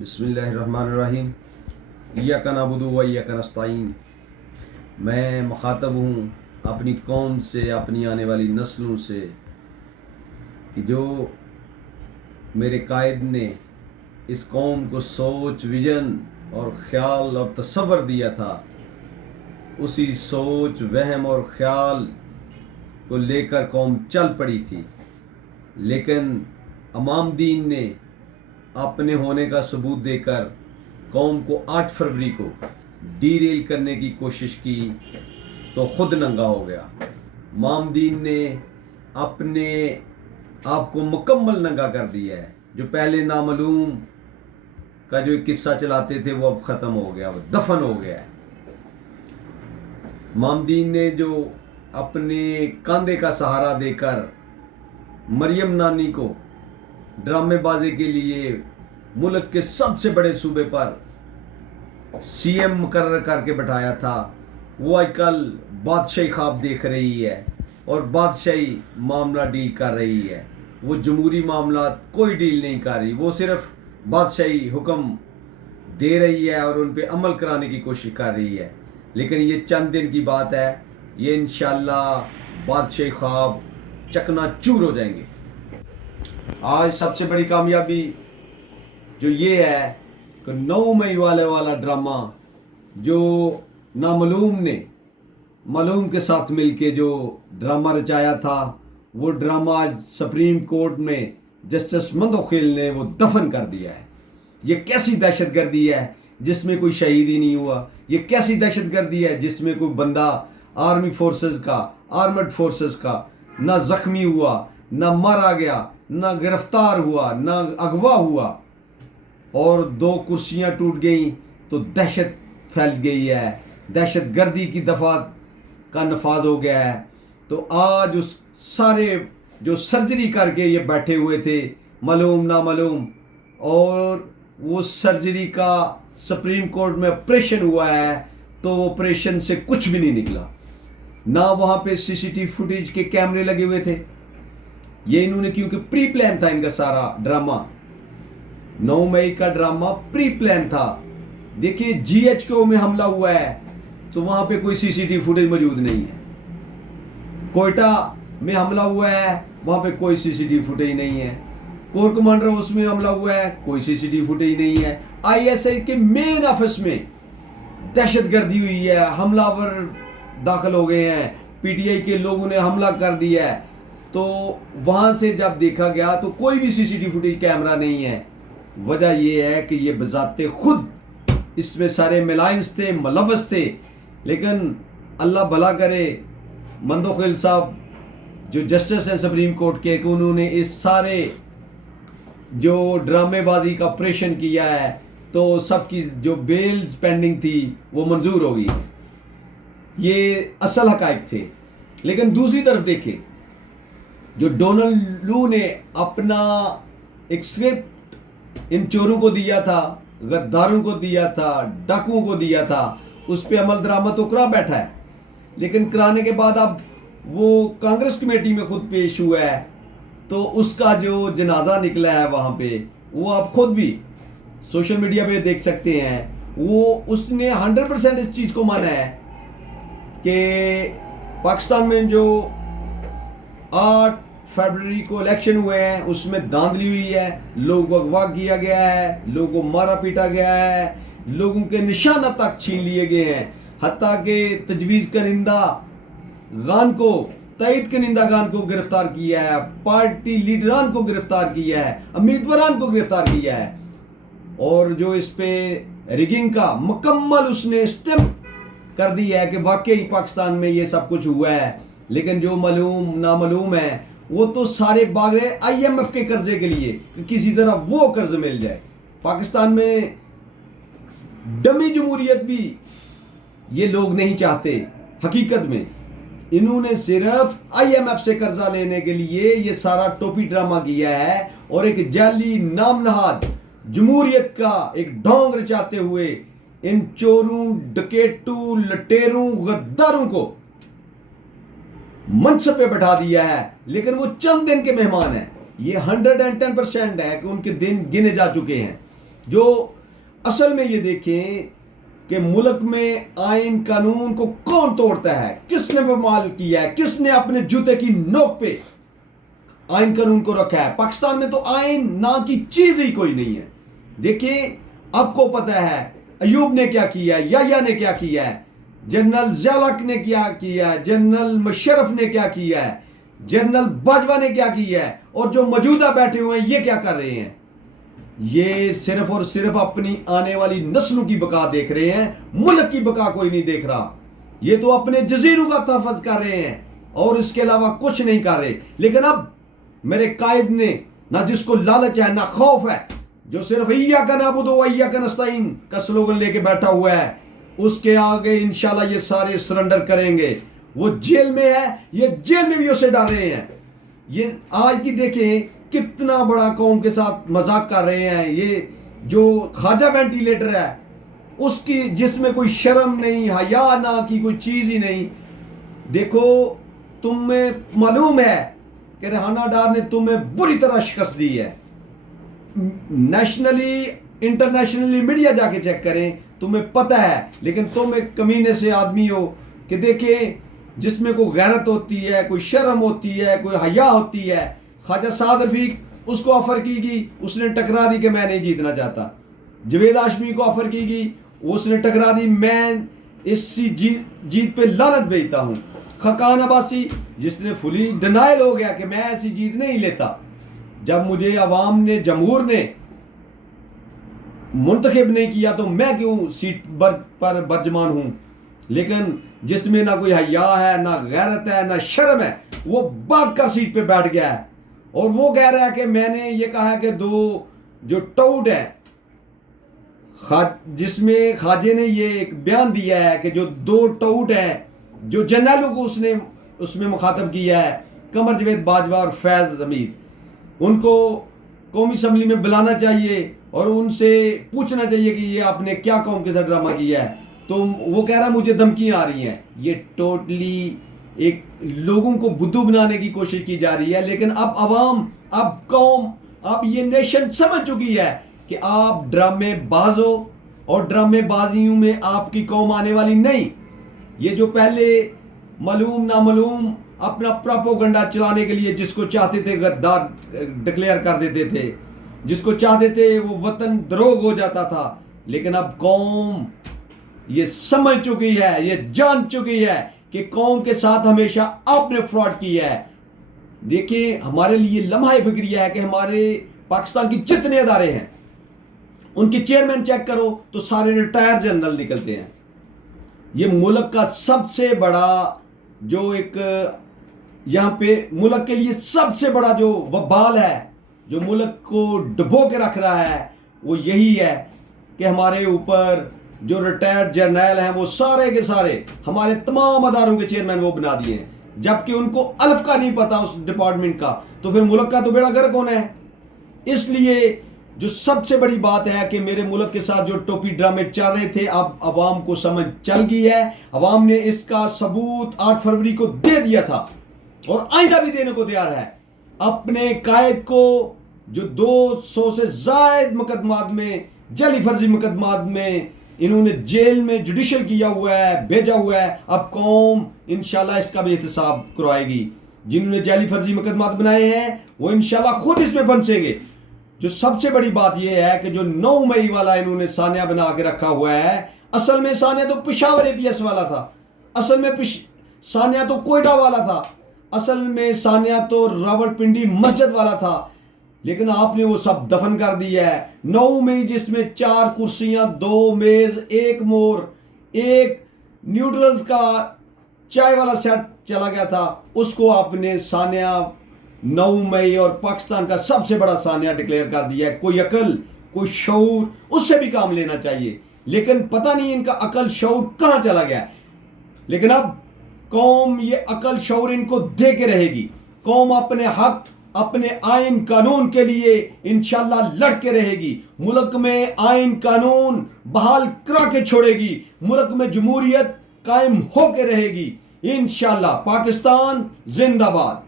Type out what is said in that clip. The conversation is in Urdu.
بسم اللہ الرحمن الرحیم ایاک نعبد و ایاک نستعین۔ میں مخاطب ہوں اپنی قوم سے، اپنی آنے والی نسلوں سے، کہ جو میرے قائد نے اس قوم کو سوچ، ویژن اور خیال اور تصور دیا تھا، اسی سوچ، وہم اور خیال کو لے کر قوم چل پڑی تھی، لیکن امام دین نے اپنے ہونے کا ثبوت دے کر قوم کو 8 فروری کو ڈی ریل کرنے کی کوشش کی تو خود ننگا ہو گیا۔ امام دین نے اپنے آپ کو مکمل ننگا کر دیا ہے۔ جو پہلے نامعلوم کا جو قصہ چلاتے تھے وہ اب ختم ہو گیا، وہ دفن ہو گیا ہے۔ امام دین نے جو اپنے کاندھے کا سہارا دے کر مریم نانی کو ڈرامے بازی کے لیے ملک کے سب سے بڑے صوبے پر سی ایم مقرر کر کے بٹھایا تھا، وہ آج کل بادشاہی خواب دیکھ رہی ہے اور بادشاہی معاملہ ڈیل کر رہی ہے۔ وہ جمہوری معاملات کوئی ڈیل نہیں کر رہی، وہ صرف بادشاہی حکم دے رہی ہے اور ان پہ عمل کرانے کی کوشش کر رہی ہے۔ لیکن یہ چند دن کی بات ہے، یہ انشاءاللہ بادشاہی خواب چکنا چور ہو جائیں گے۔ آج سب سے بڑی کامیابی جو یہ ہے کہ 9 مئی والا ڈرامہ جو نامعلوم نے معلوم کے ساتھ مل کے جو ڈرامہ رچایا تھا، وہ ڈرامہ آج سپریم کورٹ میں جسٹس منتوخیل نے وہ دفن کر دیا ہے۔ یہ کیسی دہشت گردی ہے جس میں کوئی شہید ہی نہیں ہوا؟ یہ کیسی دہشت گردی ہے جس میں کوئی بندہ آرمی فورسز کا، آرمڈ فورسز کا نہ زخمی ہوا، نہ مارا گیا، نہ گرفتار ہوا، نہ اغوا ہوا، اور 2 کرسیاں ٹوٹ گئیں تو دہشت پھیل گئی ہے، دہشت گردی کی دفعات کا نفاذ ہو گیا ہے۔ تو آج اس سارے جو سرجری کر کے یہ بیٹھے ہوئے تھے معلوم نامعلوم، اور وہ سرجری کا سپریم کورٹ میں آپریشن ہوا ہے تو آپریشن سے کچھ بھی نہیں نکلا، نہ وہاں پہ سی سی ٹی وی فوٹیج کے کیمرے لگے ہوئے تھے۔ یہ انہوں نے، کیونکہ پری پلان تھا ان کا سارا ڈرامہ، 9 مئی کا ڈرامہ پری پلان تھا۔ دیکھیں جی ایچ کیو میں حملہ ہوا ہے تو وہاں پہ کوئی سی سی ٹی وی فوٹیج موجود نہیں ہے۔ کوئٹہ میں حملہ ہوا ہے، وہاں پہ کوئی سی سی ٹی وی فوٹیج نہیں ہے۔ کور کمانڈر ہاؤس میں حملہ ہوا ہے، کوئی سی سی ٹی وی فوٹیج نہیں ہے۔ آئی ایس آئی کے مین آفس میں دہشت گردی ہوئی ہے، حملہ آور داخل ہو گئے ہیں، پی ٹی آئی کے لوگوں نے حملہ کر دیا ہے۔ تو وہاں سے جب دیکھا گیا تو کوئی بھی C C T V footage camera نہیں ہے۔ وجہ یہ ہے کہ یہ بذات خود اس میں سارے ملائنس تھے، ملوث تھے، لیکن اللہ بھلا کرے منتوخیل صاحب جو جسٹس ہیں سپریم کورٹ کے، کہ انہوں نے اس سارے جو ڈرامے بازی کا آپریشن کیا ہے تو سب کی جو بیلز پینڈنگ تھی وہ منظور ہو گئی۔ یہ اصل حقائق تھے۔ لیکن دوسری طرف دیکھیں، جو ڈونلڈ لو نے اپنا ایک اسکرپٹ ان چوروں کو دیا تھا، غداروں کو دیا تھا، ڈاکوؤں کو دیا تھا، اس پہ عمل درآمد تو کرا بیٹھا ہے، لیکن کرانے کے بعد اب وہ کانگریس کمیٹی میں خود پیش ہوا ہے تو اس کا جو جنازہ نکلا ہے وہاں پہ، وہ آپ خود بھی سوشل میڈیا پہ دیکھ سکتے ہیں۔ وہ اس نے 100% اس چیز کو مانا ہے کہ پاکستان میں جو 8 فروری کو الیکشن ہوئے ہیں اس میں دھاندلی ہوئی ہے، لوگوں کو اغوا کیا گیا ہے، لوگوں کو مارا پیٹا گیا ہے، لوگوں کے نشانہ تک چھین لیے گئے ہیں، حتیٰ کہ تجویز کنندہ گان کو، تائید کنندہ گان کو گرفتار کیا ہے، پارٹی لیڈران کو گرفتار کیا ہے، امیدواران کو گرفتار کیا ہے، اور جو اس پہ ریگنگ کا مکمل اس نے اسٹمپ کر دی ہے کہ واقعی پاکستان میں یہ سب کچھ ہوا ہے۔ لیکن جو معلوم نامعلوم ہے وہ تو سارے بھاگ رہے آئی ایم ایف کے قرضے کے لیے کہ کسی طرح وہ قرض مل جائے۔ پاکستان میں ڈمی جمہوریت بھی یہ لوگ نہیں چاہتے۔ حقیقت میں انہوں نے صرف آئی ایم ایف سے قرضہ لینے کے لیے یہ سارا ٹوپی ڈرامہ کیا ہے اور ایک جعلی نام نہاد جمہوریت کا ایک ڈھونگ رچاتے ہوئے ان چوروں، ڈکیٹوں، لٹیروں، غداروں کو منصب پہ بٹھا دیا ہے۔ لیکن وہ چند دن کے مہمان ہیں، یہ 110% ہے کہ ان کے دن گنے جا چکے ہیں۔ جو اصل میں یہ دیکھیں کہ ملک میں آئین قانون کو کون توڑتا ہے, کس نے پامال کیا ہے, کس نے اپنے جوتے کی نوک پہ آئین قانون کو رکھا ہے. پاکستان میں تو آئین نام کی چیز ہی کوئی نہیں ہے. دیکھیں آپ کو پتہ ہے ایوب نے کیا کیا ہے, یحییٰ نے کیا کیا ہے, جنرل ضیاء نے کیا کیا ہے, جنرل مشرف نے کیا کیا ہے, جنرل باجوہ نے کیا کیا ہے, اور جو موجودہ بیٹھے ہوئے ہیں یہ کیا کر رہے ہیں. یہ صرف اور صرف اپنی آنے والی نسلوں کی بقا دیکھ رہے ہیں, ملک کی بقا کوئی نہیں دیکھ رہا. یہ تو اپنے جزیروں کا تحفظ کر رہے ہیں اور اس کے علاوہ کچھ نہیں کر رہے. لیکن اب میرے قائد نے نہ جس کو لالچ ہے نہ خوف ہے, جو صرف ایاک نعبد و ایاک نستعین کا سلوگن لے کے بیٹھا ہوا ہے, اس کے آگے انشاءاللہ یہ سارے سرنڈر کریں گے. وہ جیل میں ہے, یہ جیل میں بھی اسے ڈال رہے ہیں. یہ آج کی دیکھیں کتنا بڑا قوم کے ساتھ مذاق کر رہے ہیں. یہ جو خواجہ وینٹیلیٹر ہے اس کی جس میں کوئی شرم نہیں, حیا نہ کی کوئی چیز ہی نہیں. دیکھو تمہیں معلوم ہے کہ ریحانہ ڈار نے تمہیں بری طرح شکست دی ہے. نیشنلی انٹرنیشنلی میڈیا جا کے چیک کریں, تمہیں پتہ ہے. لیکن تم ایک کمینے سے آدمی ہو کہ دیکھیں جس میں کوئی غیرت ہوتی ہے, کوئی شرم ہوتی ہے, کوئی حیا ہوتی ہے. خواجہ سعد رفیق اس کو آفر کی گئی, اس نے ٹکرا دی کہ میں نہیں جیتنا چاہتا. جوید ہاشمی کو آفر کی گئی, اس نے ٹکرا دی میں اس جیت پہ لعنت بھیجتا ہوں. خاقان عباسی جس نے فلی ڈینائل ہو گیا کہ میں ایسی جیت نہیں لیتا, جب مجھے عوام نے جمہور نے منتخب نہیں کیا تو میں کیوں سیٹ پر برجمان ہوں. لیکن جس میں نہ کوئی حیا ہے, نہ غیرت ہے, نہ شرم ہے, وہ بھاگ کر سیٹ پہ بیٹھ گیا ہے. اور وہ کہہ رہا ہے کہ میں نے یہ کہا ہے کہ دو جو ٹاؤٹ ہے, جس میں خواجے نے یہ ایک بیان دیا ہے کہ جو دو ٹاؤٹ ہیں جو جنرلوں کو اس میں مخاطب کیا ہے, قمر جاوید باجوہ اور فیض حمید, ان کو قومی اسمبلی میں بلانا چاہیے اور ان سے پوچھنا چاہیے کہ یہ آپ نے کیا قوم کے ساتھ ڈرامہ کیا ہے. تو وہ کہہ رہا مجھے دھمکیاں آ رہی ہیں. یہ ٹوٹلی ایک لوگوں کو بدھو بنانے کی کوشش کی جا رہی ہے. لیکن اب عوام, اب قوم, اب یہ نیشن سمجھ چکی ہے کہ آپ ڈرامے باز ہو اور ڈرامے بازیوں میں آپ کی قوم آنے والی نہیں. یہ جو پہلے معلوم نامعلوم اپنا پراپوگنڈا چلانے کے لیے جس کو چاہتے تھے غدار ڈکلیئر کر دیتے تھے, جس کو چاہتے تھے وہ وطن دروغ ہو جاتا تھا. لیکن اب قوم یہ سمجھ چکی ہے, یہ جان چکی ہے کہ قوم کے ساتھ ہمیشہ آپ نے فراڈ کیا ہے. دیکھیں ہمارے لیے لمحہ فکریہ ہے کہ ہمارے پاکستان کی جتنے ادارے ہیں ان کی چیئرمین چیک کرو تو سارے ریٹائر جنرل نکلتے ہیں. یہ ملک کا سب سے بڑا جو ایک یہاں پہ ملک کے لیے سب سے بڑا جو وبال ہے, جو ملک کو ڈبو کے رکھ رہا ہے, وہ یہی ہے کہ ہمارے اوپر جو ریٹائرڈ جرنیل ہیں وہ سارے کے سارے ہمارے تمام اداروں کے چیئرمین وہ بنا دیے ہیں, جبکہ ان کو الف کا نہیں پتا اس ڈپارٹمنٹ کا. تو پھر ملک کا تو بیڑا گرک ہونا ہے. اس لیے جو سب سے بڑی بات ہے کہ میرے ملک کے ساتھ جو ٹوپی ڈرامے چل رہے تھے اب عوام کو سمجھ چل گئی ہے. عوام نے اس کا ثبوت 8 فروری کو دے دیا تھا اور آئندہ بھی دینے کو تیار ہے. اپنے قائد کو جو 200 سے زائد مقدمات میں, جعلی فرضی مقدمات میں انہوں نے جیل میں جوڈیشل کیا ہوا ہے, بھیجا ہوا ہے, اب قوم انشاءاللہ اس کا بھی احتساب کروائے گی. جنہوں نے جعلی فرضی مقدمات بنائے ہیں وہ انشاءاللہ خود اس میں پھنسیں گے. جو سب سے بڑی بات یہ ہے کہ جو 9 مئی والا انہوں نے ثانیہ بنا کے رکھا ہوا ہے, اصل میں ثانیہ تو پشاور APS والا تھا, اصل میں ثانیہ تو کوئٹہ والا تھا, اصل میں ثانیہ تو راولپنڈی مسجد والا تھا. لیکن آپ نے وہ سب دفن کر دیا ہے. 9 مئی جس میں 4 کرسیاں, 2 میز, 1 مور, 1 نیوٹرلز کا چائے والا سیٹ چلا گیا تھا, اس کو آپ نے ثانیہ 9 مئی اور پاکستان کا سب سے بڑا ثانیہ ڈکلیئر کر دیا ہے. کوئی عقل, کوئی شعور, اس سے بھی کام لینا چاہیے. لیکن پتہ نہیں ان کا عقل شعور کہاں چلا گیا. لیکن اب قوم یہ عقل شعور ان کو دے کے رہے گی. قوم اپنے حق, اپنے آئین قانون کے لیے انشاءاللہ لڑ کے رہے گی. ملک میں آئین قانون بحال کرا کے چھوڑے گی. ملک میں جمہوریت قائم ہو کے رہے گی انشاءاللہ. پاکستان زندہ باد.